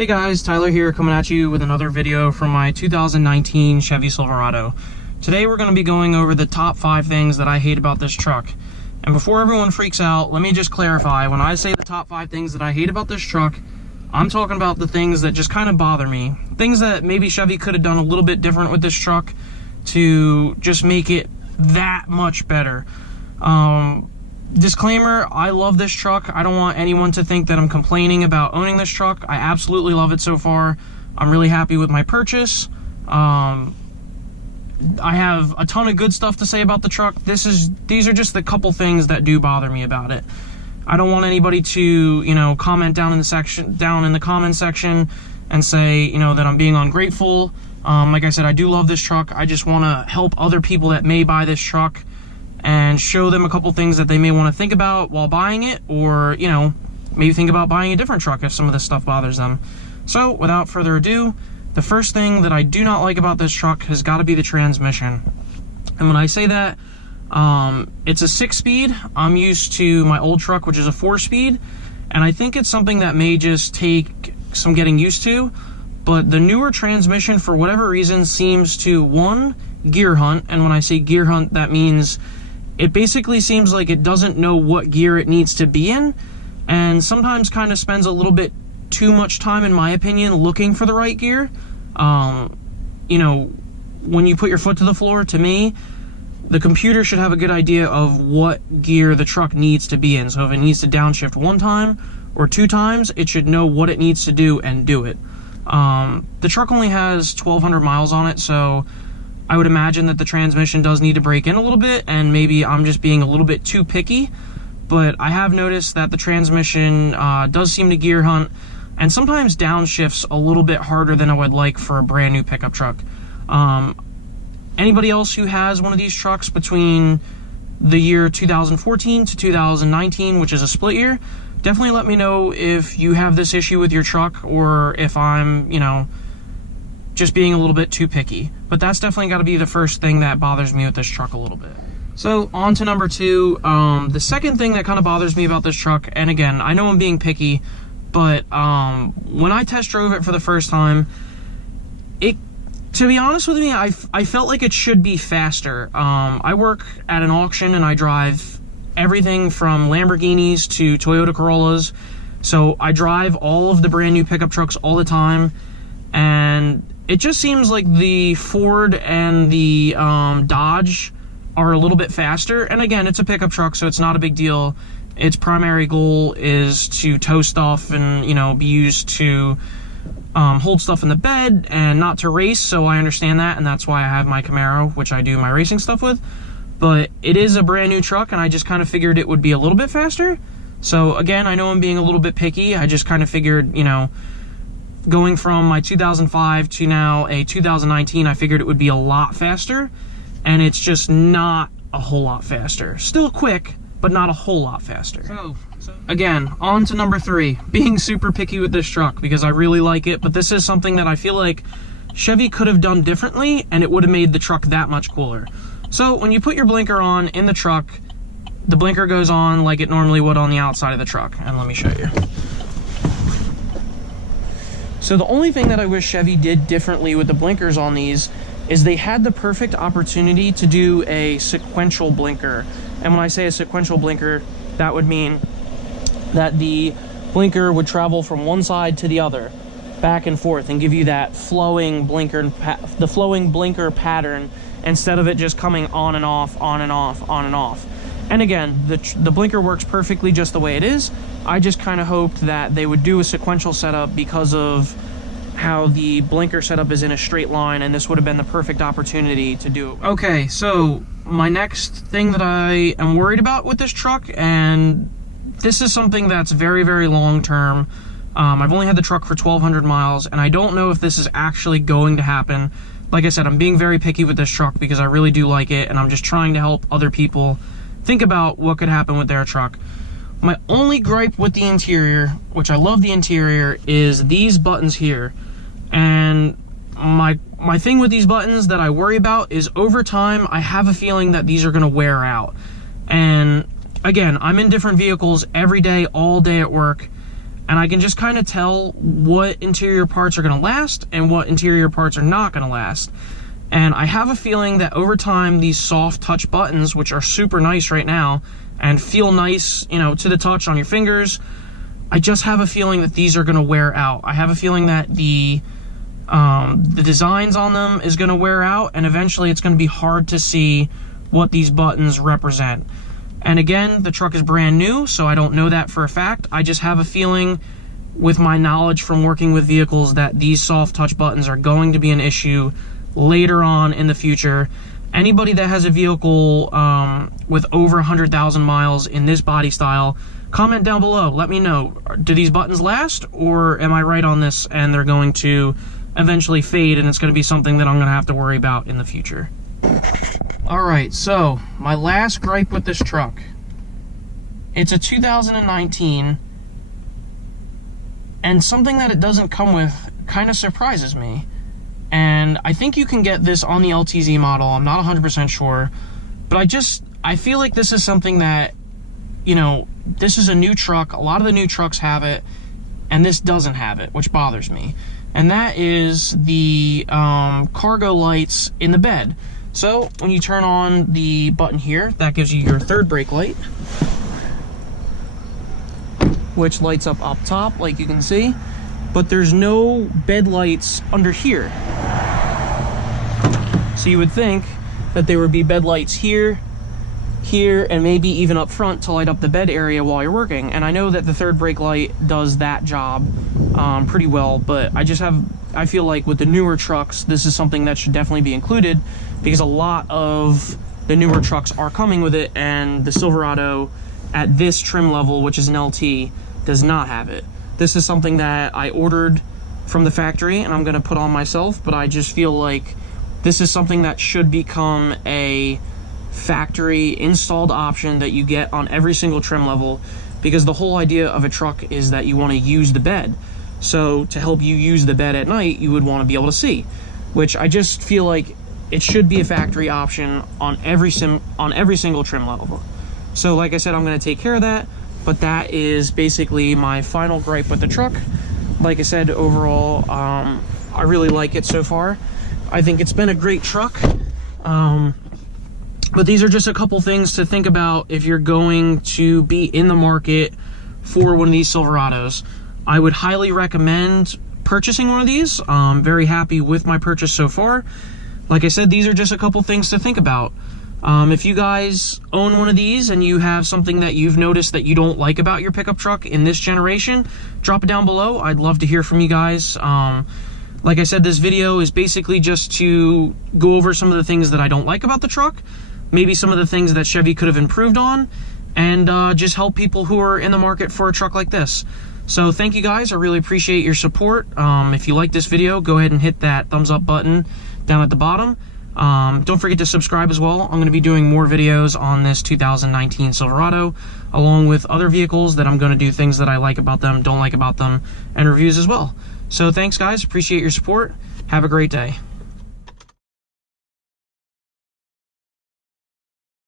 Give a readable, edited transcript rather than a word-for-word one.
Hey guys, Tyler here coming at you with another video from my 2019 Chevy Silverado. Today we're going to be going over the top 5 things that I hate about this truck. And before everyone freaks out, let me just clarify, when I say the top 5 things that I hate about this truck, I'm talking about the things that just kind of bother me. Things that maybe Chevy could have done a little bit different with this truck to just make it that much better. Disclaimer, I love this truck. I don't want anyone to think that I'm complaining about owning this truck. I absolutely love it so far. I'm really happy with my purchase. I have a ton of good stuff to say about the truck. These are just the couple things that do bother me about it. I don't want anybody to, comment down in the comment section and say, that I'm being ungrateful. Like I said, I do love this truck. I just want to help other people that may buy this truck and show them a couple things that they may want to think about while buying it, or, maybe think about buying a different truck if some of this stuff bothers them. So, without further ado, the first thing that I do not like about this truck has got to be the transmission. And when I say that, it's a 6-speed. I'm used to my old truck, which is a 4-speed, and I think it's something that may just take some getting used to, but the newer transmission, for whatever reason, seems to, one, gear hunt, and when I say gear hunt, that means it basically seems like it doesn't know what gear it needs to be in, and sometimes kind of spends a little bit too much time, in my opinion, looking for the right gear. When you put your foot to the floor, to me, the computer should have a good idea of what gear the truck needs to be in. So if it needs to downshift 1 time or 2 times, it should know what it needs to do and do it. The truck only has 1,200 miles on it, so I would imagine that the transmission does need to break in a little bit, and maybe I'm just being a little bit too picky, but I have noticed that the transmission does seem to gear hunt, and sometimes downshifts a little bit harder than I would like for a brand new pickup truck. Anybody else who has one of these trucks between the year 2014 to 2019, which is a split year, definitely let me know if you have this issue with your truck, or if I'm, just being a little bit too picky. But that's definitely got to be the first thing that bothers me with this truck a little bit. So on to number 2. The second thing that kind of bothers me about this truck, and again, I know I'm being picky, but when I test drove it for the first time, to be honest with me, I felt like it should be faster. I work at an auction and I drive everything from Lamborghinis to Toyota Corollas, so I drive all of the brand new pickup trucks all the time, and it just seems like the Ford and the Dodge are a little bit faster. And again, it's a pickup truck, so it's not a big deal. Its primary goal is to tow stuff and, be used to hold stuff in the bed and not to race, so I understand that, and that's why I have my Camaro, which I do my racing stuff with. But it is a brand new truck, and I just kind of figured it would be a little bit faster. So again, I know I'm being a little bit picky. I just kind of figured, going from my 2005 to now a 2019, I figured it would be a lot faster, and it's just not a whole lot faster. Still quick, but not a whole lot faster. So again, on to number 3, being super picky with this truck because I really like it, but this is something that I feel like Chevy could have done differently, and it would have made the truck that much cooler. So when you put your blinker on in the truck, the blinker goes on like it normally would on the outside of the truck, and let me show you. So the only thing that I wish Chevy did differently with the blinkers on these is they had the perfect opportunity to do a sequential blinker. And when I say a sequential blinker, that would mean that the blinker would travel from one side to the other, back and forth, and give you that flowing blinker pattern, instead of it just coming on and off, on and off, on and off. And again, the blinker works perfectly just the way it is. I just kind of hoped that they would do a sequential setup because of how the blinker setup is in a straight line, and this would have been the perfect opportunity to do it. Okay, so my next thing that I am worried about with this truck, and this is something that's very, very long term. I've only had the truck for 1,200 miles, and I don't know if this is actually going to happen. Like I said, I'm being very picky with this truck because I really do like it, and I'm just trying to help other people think about what could happen with their truck. My only gripe with the interior, which I love the interior, is these buttons here. And my thing with these buttons that I worry about is over time, I have a feeling that these are going to wear out. And again, I'm in different vehicles every day, all day at work, and I can just kind of tell what interior parts are going to last and what interior parts are not going to last. And I have a feeling that over time, these soft touch buttons, which are super nice right now and feel nice, you know, to the touch on your fingers, I just have a feeling that these are going to wear out. I have a feeling that the designs on them is going to wear out, and eventually it's going to be hard to see what these buttons represent. And again, the truck is brand new, so I don't know that for a fact. I just have a feeling with my knowledge from working with vehicles that these soft touch buttons are going to be an issue later on in the future. Anybody that has a vehicle with over 100,000 miles in this body style, comment down below. Let me know. Do these buttons last, or am I right on this and they're going to eventually fade and it's going to be something that I'm going to have to worry about in the future? Alright, so my last gripe with this truck. It's a 2019, and something that it doesn't come with kind of surprises me. And I think you can get this on the LTZ model. I'm not 100% sure, but I feel like this is something that, you know, this is a new truck. A lot of the new trucks have it, and this doesn't have it, which bothers me. And that is the cargo lights in the bed. So when you turn on the button here, that gives you your third brake light, which lights up top, like you can see. But there's no bed lights under here. So you would think that there would be bed lights here, here, and maybe even up front to light up the bed area while you're working. And I know that the third brake light does that job pretty well, but I feel like with the newer trucks, this is something that should definitely be included, because a lot of the newer trucks are coming with it, and the Silverado at this trim level, which is an LT, does not have it. This is something that I ordered from the factory and I'm going to put on myself, but I just feel like this is something that should become a factory installed option that you get on every single trim level, because the whole idea of a truck is that you want to use the bed. So to help you use the bed at night, you would want to be able to see, which I just feel like it should be a factory option on every single trim level. So like I said, I'm going to take care of that. But that is basically my final gripe with the truck. Like I said, overall, I really like it so far. I think it's been a great truck. But these are just a couple things to think about if you're going to be in the market for one of these Silverados. I would highly recommend purchasing one of these. I'm very happy with my purchase so far. Like I said, these are just a couple things to think about. If you guys own one of these and you have something that you've noticed that you don't like about your pickup truck in this generation, drop it down below. I'd love to hear from you guys. Like I said, this video is basically just to go over some of the things that I don't like about the truck, maybe some of the things that Chevy could have improved on, and just help people who are in the market for a truck like this. So thank you guys. I really appreciate your support. If you like this video, go ahead and hit that thumbs up button down at the bottom. Don't forget to subscribe as well. I'm going to be doing more videos on this 2019 Silverado, along with other vehicles that I'm going to do things that I like about them, don't like about them, and reviews as well. So thanks guys, appreciate your support. Have a great day.